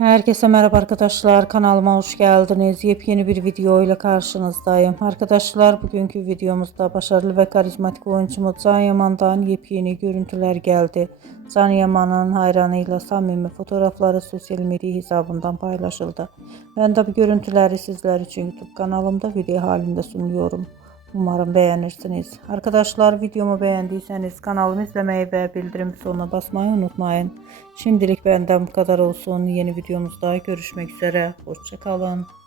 Herkese merhaba arkadaşlar, kanalıma hoş geldiniz. Yepyeni bir video ile karşınızdayım. Arkadaşlar, bugünkü videomuzda başarılı ve karizmatik oyuncumuz Can Yaman'dan yepyeni görüntüler geldi. Can Yaman'ın hayranıyla samimi fotoğrafları sosyal medya hesabından paylaşıldı. Ben de bu görüntüleri sizler için YouTube kanalımda video halinde sunuyorum. Umarım beğenirsiniz. Arkadaşlar, videomu beğendiyseniz kanalımı izlemeyi ve bildirim butonuna basmayı unutmayın. Şimdilik benden bu kadar olsun. Yeni videomuzda görüşmek üzere. Hoşça kalın.